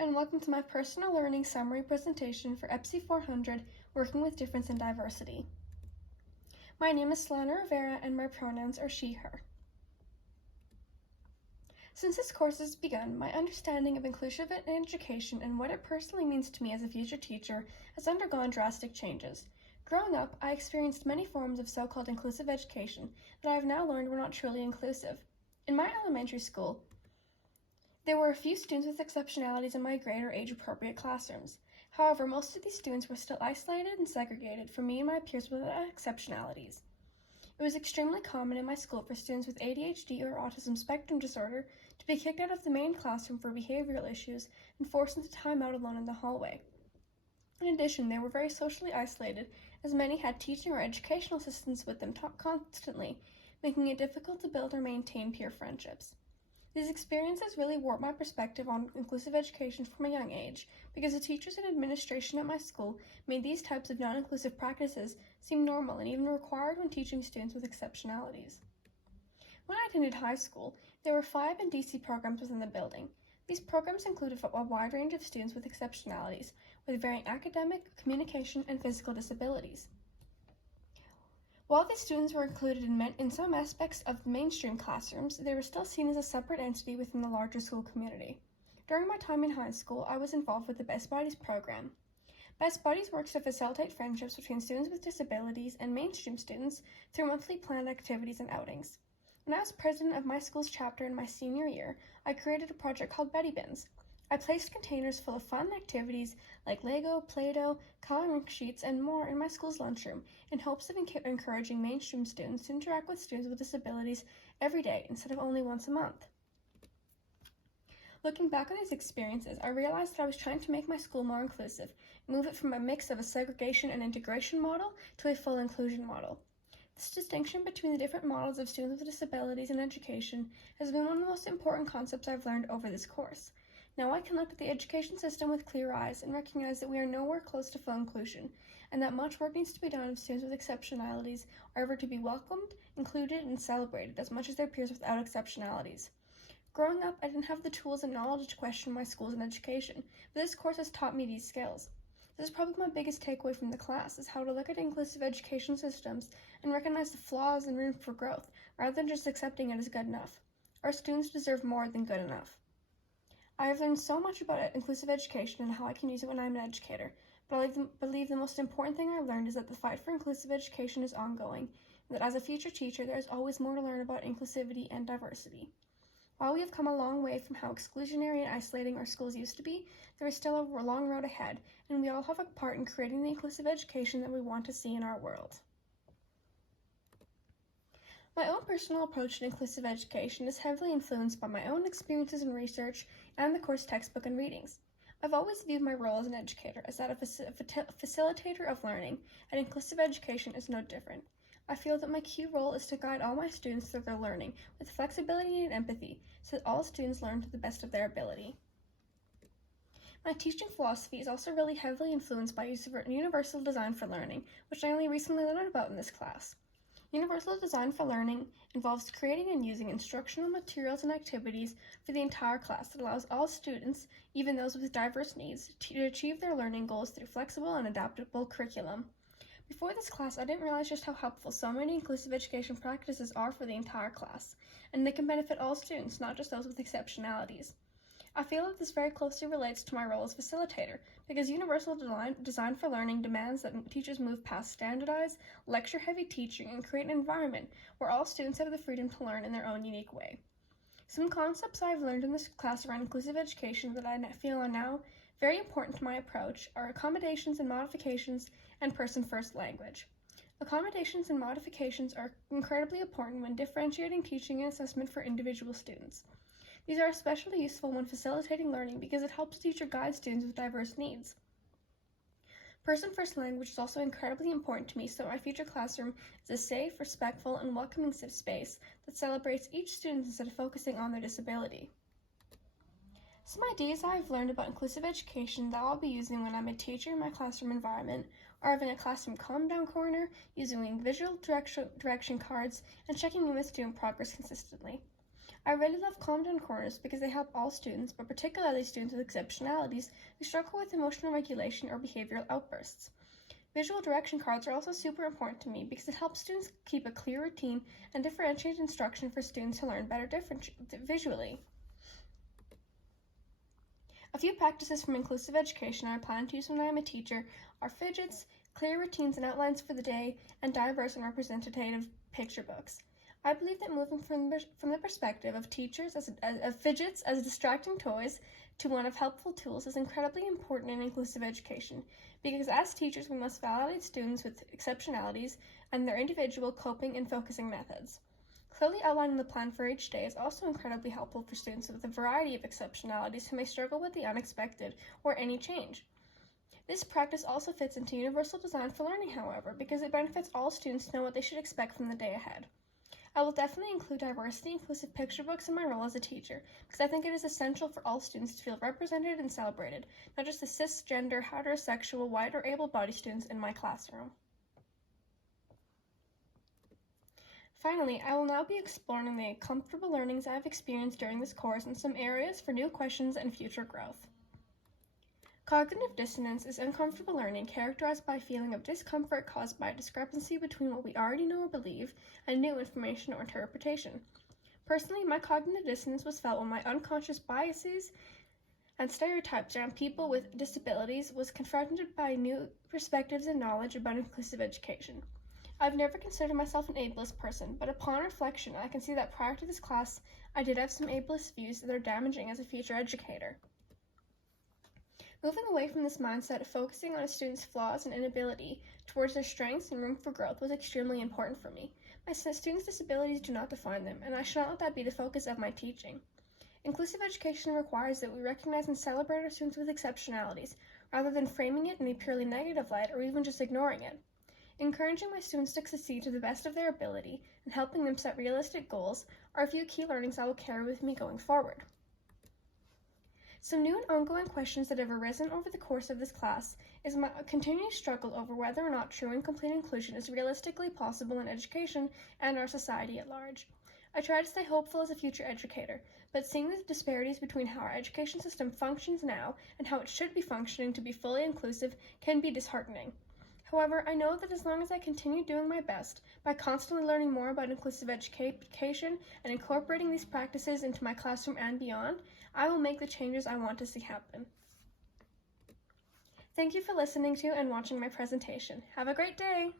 and welcome to my personal learning summary presentation for EPSY 400, Working with Difference and Diversity. My name is Solana Rivera and my pronouns are she, her. Since this course has begun, my understanding of inclusive education and what it personally means to me as a future teacher has undergone drastic changes. Growing up, I experienced many forms of so-called inclusive education that I have now learned were not truly inclusive. In my elementary school, there were a few students with exceptionalities in my grade or age-appropriate classrooms. However, most of these students were still isolated and segregated from me and my peers with exceptionalities. It was extremely common in my school for students with ADHD or autism spectrum disorder to be kicked out of the main classroom for behavioral issues and forced into time out alone in the hallway. In addition, they were very socially isolated, as many had teaching or educational assistants with them constantly, making it difficult to build or maintain peer friendships. These experiences really warped my perspective on inclusive education from a young age, because the teachers and administration at my school made these types of non-inclusive practices seem normal and even required when teaching students with exceptionalities. When I attended high school, there were 5 NDC programs within the building. These programs included a wide range of students with exceptionalities, with varying academic, communication, and physical disabilities. While these students were included in some aspects of the mainstream classrooms, they were still seen as a separate entity within the larger school community. During my time in high school, I was involved with the Best Buddies program. Best Buddies works to facilitate friendships between students with disabilities and mainstream students through monthly planned activities and outings. When I was president of my school's chapter in my senior year, I created a project called Betty Bins. I placed containers full of fun activities like Lego, Play-Doh, coloring sheets, and more in my school's lunchroom in hopes of encouraging mainstream students to interact with students with disabilities every day instead of only once a month. Looking back on these experiences, I realized that I was trying to make my school more inclusive, move it from a mix of a segregation and integration model to a full inclusion model. This distinction between the different models of students with disabilities in education has been one of the most important concepts I've learned over this course. Now I can look at the education system with clear eyes and recognize that we are nowhere close to full inclusion, and that much work needs to be done if students with exceptionalities are ever to be welcomed, included, and celebrated as much as their peers without exceptionalities. Growing up, I didn't have the tools and knowledge to question my schools and education, but this course has taught me these skills. This is probably my biggest takeaway from the class, is how to look at inclusive education systems and recognize the flaws and room for growth, rather than just accepting it as good enough. Our students deserve more than good enough. I have learned so much about inclusive education and how I can use it when I'm an educator, but I believe the most important thing I've learned is that the fight for inclusive education is ongoing, and that as a future teacher, there is always more to learn about inclusivity and diversity. While we have come a long way from how exclusionary and isolating our schools used to be, there is still a long road ahead, and we all have a part in creating the inclusive education that we want to see in our world. My own personal approach to inclusive education is heavily influenced by my own experiences and research and the course textbook and readings. I've always viewed my role as an educator as that of a facilitator of learning, and inclusive education is no different. I feel that my key role is to guide all my students through their learning with flexibility and empathy so that all students learn to the best of their ability. My teaching philosophy is also really heavily influenced by universal design for learning, which I only recently learned about in this class. Universal design for learning involves creating and using instructional materials and activities for the entire class that allows all students, even those with diverse needs, to achieve their learning goals through flexible and adaptable curriculum. Before this class, I didn't realize just how helpful so many inclusive education practices are for the entire class, and they can benefit all students, not just those with exceptionalities. I feel that this very closely relates to my role as facilitator, because universal design for learning demands that teachers move past standardized, lecture-heavy teaching and create an environment where all students have the freedom to learn in their own unique way. Some concepts I've learned in this class around inclusive education that I feel are now very important to my approach are accommodations and modifications and person-first language. Accommodations and modifications are incredibly important when differentiating teaching and assessment for individual students. These are especially useful when facilitating learning because it helps teacher guide students with diverse needs. Person-first language is also incredibly important to me, so my future classroom is a safe, respectful, and welcoming space that celebrates each student instead of focusing on their disability. Some ideas I've learned about inclusive education that I'll be using when I'm a teacher in my classroom environment are having a classroom calm-down corner, using visual direction cards, and checking in with student progress consistently. I really love calm down corners because they help all students, but particularly students with exceptionalities who struggle with emotional regulation or behavioral outbursts. Visual direction cards are also super important to me because it helps students keep a clear routine and differentiate instruction for students who learn better visually. A few practices from inclusive education I plan to use when I am a teacher are fidgets, clear routines and outlines for the day, and diverse and representative picture books. I believe that moving from the perspective of teachers of fidgets as distracting toys to one of helpful tools is incredibly important in inclusive education, because as teachers we must validate students with exceptionalities and their individual coping and focusing methods. Clearly outlining the plan for each day is also incredibly helpful for students with a variety of exceptionalities who may struggle with the unexpected or any change. This practice also fits into universal design for learning, however, because it benefits all students to know what they should expect from the day ahead. I will definitely include diversity-inclusive picture books in my role as a teacher, because I think it is essential for all students to feel represented and celebrated, not just the cisgender, heterosexual, white, or able-bodied students in my classroom. Finally, I will now be exploring the comfortable learnings I have experienced during this course and some areas for new questions and future growth. Cognitive dissonance is uncomfortable learning characterized by a feeling of discomfort caused by a discrepancy between what we already know or believe and new information or interpretation. Personally, my cognitive dissonance was felt when my unconscious biases and stereotypes around people with disabilities was confronted by new perspectives and knowledge about inclusive education. I've never considered myself an ableist person, but upon reflection, I can see that prior to this class, I did have some ableist views that are damaging as a future educator. Moving away from this mindset of focusing on a student's flaws and inability towards their strengths and room for growth was extremely important for me. My students' disabilities do not define them, and I should not let that be the focus of my teaching. Inclusive education requires that we recognize and celebrate our students with exceptionalities, rather than framing it in a purely negative light or even just ignoring it. Encouraging my students to succeed to the best of their ability and helping them set realistic goals are a few key learnings I will carry with me going forward. Some new and ongoing questions that have arisen over the course of this class is my continuing struggle over whether or not true and complete inclusion is realistically possible in education and our society at large. I try to stay hopeful as a future educator, but seeing the disparities between how our education system functions now and how it should be functioning to be fully inclusive can be disheartening. However, I know that as long as I continue doing my best by constantly learning more about inclusive education and incorporating these practices into my classroom and beyond, I will make the changes I want to see happen. Thank you for listening to and watching my presentation. Have a great day!